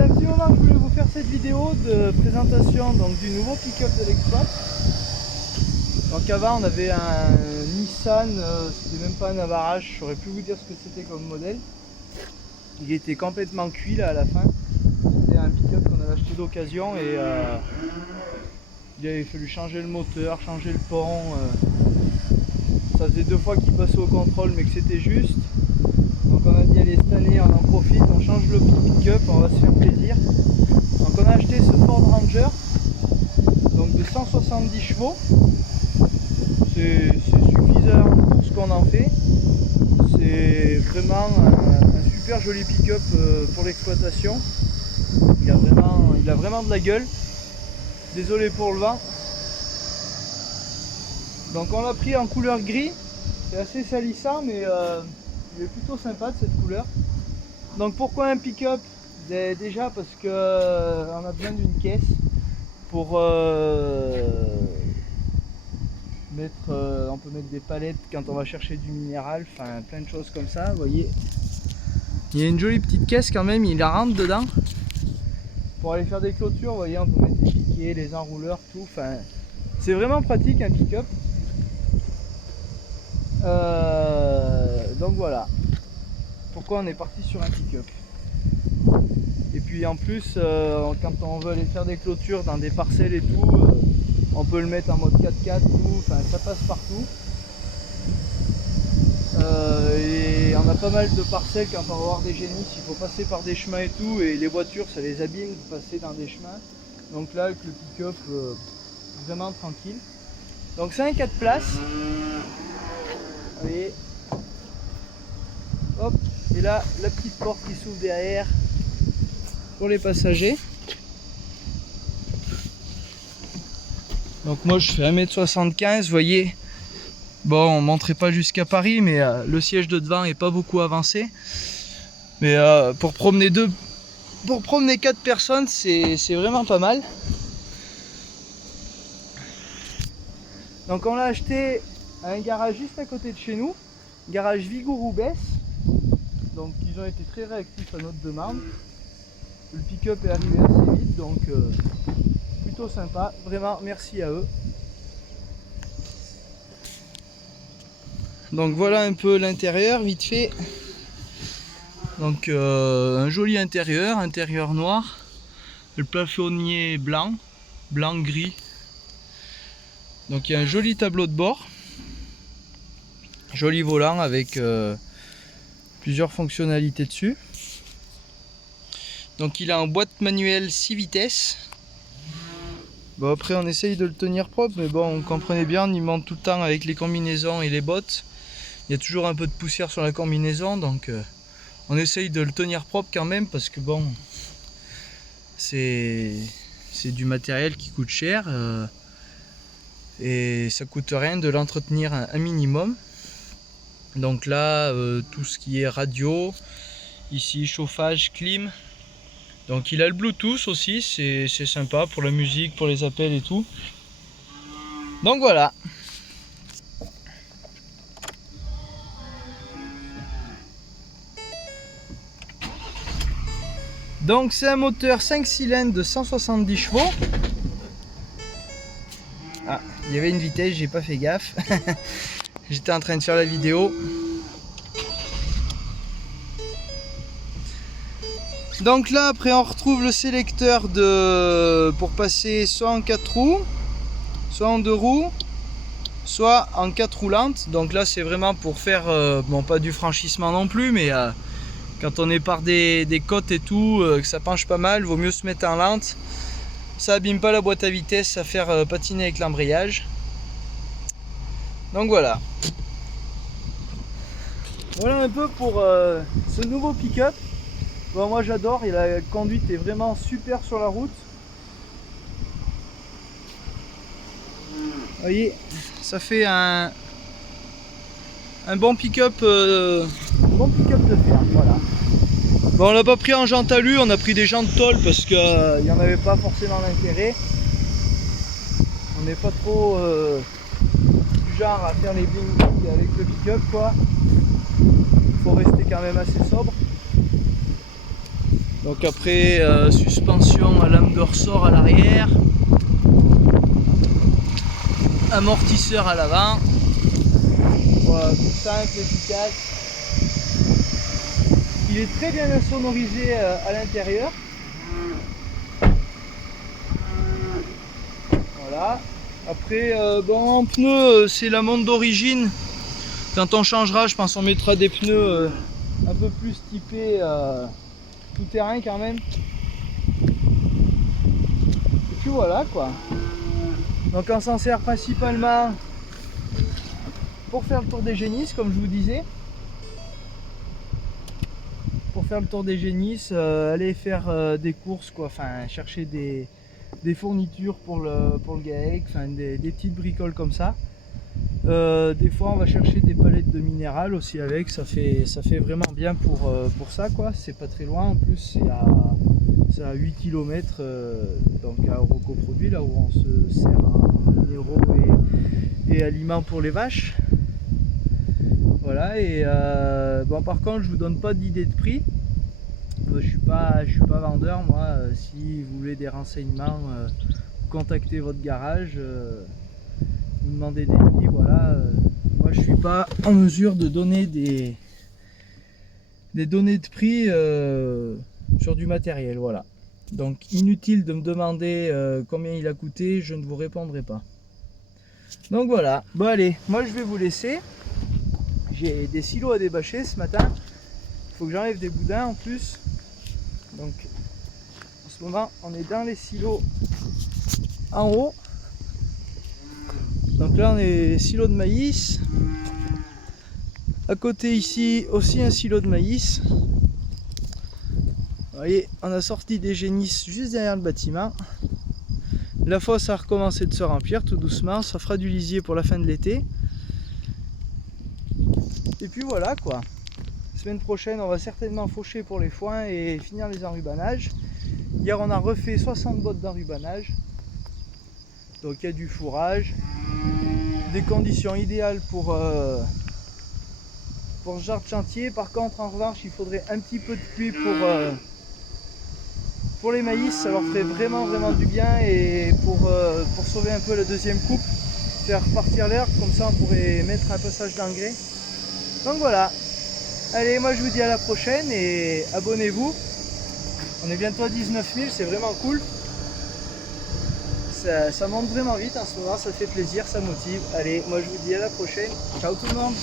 faisait un petit moment que je voulais vous faire cette vidéo de présentation donc, du nouveau pick-up de l'Expat. Donc avant on avait un Nissan, c'était même pas un Navara, je saurais plus vous dire ce que c'était comme modèle. Il était complètement cuit là à la fin. C'était un pick-up qu'on avait acheté d'occasion et il avait fallu changer le moteur, changer le pont. Ça faisait 2 fois qu'il passait au contrôle mais que c'était juste. Donc on a dit allez cette année on en profite, on change le pick-up, on va se faire plaisir. Donc on a acheté ce Ford Ranger donc de 170 chevaux. C'est suffisant pour ce qu'on en fait. C'est vraiment un super joli pick-up pour l'exploitation. Il a vraiment de la gueule. Désolé pour le vent. Donc on l'a pris en couleur gris. C'est assez salissant mais il est plutôt sympa de cette couleur. Donc pourquoi un pick-up? Déjà parce que on a besoin d'une caisse pour on peut mettre des palettes quand on va chercher du minéral, enfin plein de choses comme ça, vous voyez. Il y a une jolie petite caisse quand même, il la rentre dedans. Pour aller faire des clôtures, vous voyez, on peut mettre des piquets, les enrouleurs, tout. Enfin, c'est vraiment pratique un pick-up. Donc voilà. Pourquoi on est parti sur un pick-up. Et puis en plus, quand on veut aller faire des clôtures dans des parcelles et tout, on peut le mettre en mode 4x4, tout, enfin ça passe partout. Et on a pas mal de parcelles quand on va voir des génisses, il faut passer par des chemins et tout, et les voitures ça les abîme de passer dans des chemins. Donc là avec le pick-up, vraiment tranquille. Donc c'est un 4 places. Vous voyez. Hop, et là la petite porte qui s'ouvre derrière pour les passagers. Donc moi je fais 1m75, vous voyez. Bon, on ne monterait pas jusqu'à Paris, mais le siège de devant est pas beaucoup avancé. Mais pour promener 4 personnes, c'est vraiment pas mal. Donc on l'a acheté à un garage juste à côté de chez nous, garage Vigo-Roubaix. Donc ils ont été très réactifs à notre demande. Le pick-up est arrivé assez vite, donc plutôt sympa. Vraiment merci à eux. Donc voilà un peu l'intérieur vite fait. Donc un joli intérieur noir. Le plafonnier blanc gris. Donc il y a un joli tableau de bord. Joli volant avec plusieurs fonctionnalités dessus. Donc il a en boîte manuelle 6 vitesses. Bon après on essaye de le tenir propre, mais bon on comprenait bien, on y monte tout le temps avec les combinaisons et les bottes. Il y a toujours un peu de poussière sur la combinaison, donc on essaye de le tenir propre quand même parce que bon, c'est du matériel qui coûte cher et ça coûte rien de l'entretenir un minimum. Donc là, tout ce qui est radio, ici chauffage, clim. Donc il a le Bluetooth aussi, c'est sympa pour la musique, pour les appels et tout. Donc voilà. Donc c'est un moteur 5 cylindres de 170 chevaux. Ah, il y avait une vitesse, j'ai pas fait gaffe. J'étais en train de faire la vidéo. Donc là après on retrouve le sélecteur pour passer soit en 4 roues, soit en 2 roues, soit en 4 roulantes. Donc là c'est vraiment pour faire, bon pas du franchissement non plus, mais quand on est par des côtes et tout, que ça penche pas mal, vaut mieux se mettre en lente. Ça abîme pas la boîte à vitesse, ça fait patiner avec l'embrayage. Donc voilà. Voilà un peu pour ce nouveau pick-up. Bon, moi j'adore, et la conduite est vraiment super sur la route. Vous voyez, ça fait un bon pick-up de ferme, voilà. Bon, on l'a pas pris en jantes alu, on a pris des jantes tôle parce qu'il n'y en avait pas forcément d'intérêt. On n'est pas trop du genre à faire les bling avec le pick-up quoi. Il faut rester quand même assez sobre. Donc après suspension à lame de ressort à l'arrière, amortisseur à l'avant. Voilà, simple, efficace. Il est très bien insonorisé à l'intérieur. Voilà. Après, bon, en pneus, c'est la montre d'origine. Quand on changera, je pense qu'on mettra des pneus un peu plus typés tout terrain quand même. Et puis voilà quoi. Donc on s'en sert principalement pour faire le tour des génisses, comme je vous disais. Pour faire le tour des génisses, aller faire des courses quoi, enfin chercher des fournitures pour le GAEC, enfin des petites bricoles comme ça. Des fois on va chercher des palettes de minéral aussi avec, ça fait vraiment bien pour ça quoi, c'est pas très loin en plus, c'est à 8 km donc à Eurocoproduit, là où on se sert en minéraux et aliments pour les vaches. Voilà, et bon par contre je vous donne pas d'idée de prix. Je suis pas vendeur moi, si vous voulez des renseignements, contactez votre garage, vous demandez des prix, voilà. Moi je suis pas en mesure de donner des données de prix sur du matériel, voilà. Donc inutile de me demander combien il a coûté, je ne vous répondrai pas. Donc voilà, bon allez, moi je vais vous laisser. J'ai des silos à débâcher ce matin, il faut que j'enlève des boudins en plus. Donc en ce moment on est dans les silos en haut. Donc là on est silo de maïs. À côté ici aussi un silo de maïs. Vous voyez, on a sorti des génisses juste derrière le bâtiment. La fosse a recommencé de se remplir tout doucement, ça fera du lisier pour la fin de l'été. Et puis voilà quoi. Semaine prochaine on va certainement faucher pour les foins et finir les enrubanages. Hier on a refait 60 bottes d'enrubanage. Donc il y a du fourrage, des conditions idéales pour ce genre de chantier. Par contre en revanche il faudrait un petit peu de pluie pour les maïs, ça leur ferait vraiment du bien, et pour sauver un peu la deuxième coupe, faire partir l'herbe, comme ça on pourrait mettre un passage d'engrais. Donc voilà, allez moi je vous dis à la prochaine et abonnez-vous. On est bientôt à 19 000, c'est vraiment cool. Ça monte vraiment vite en ce moment, ça fait plaisir, ça motive. Allez, moi je vous dis à la prochaine. Ciao tout le monde.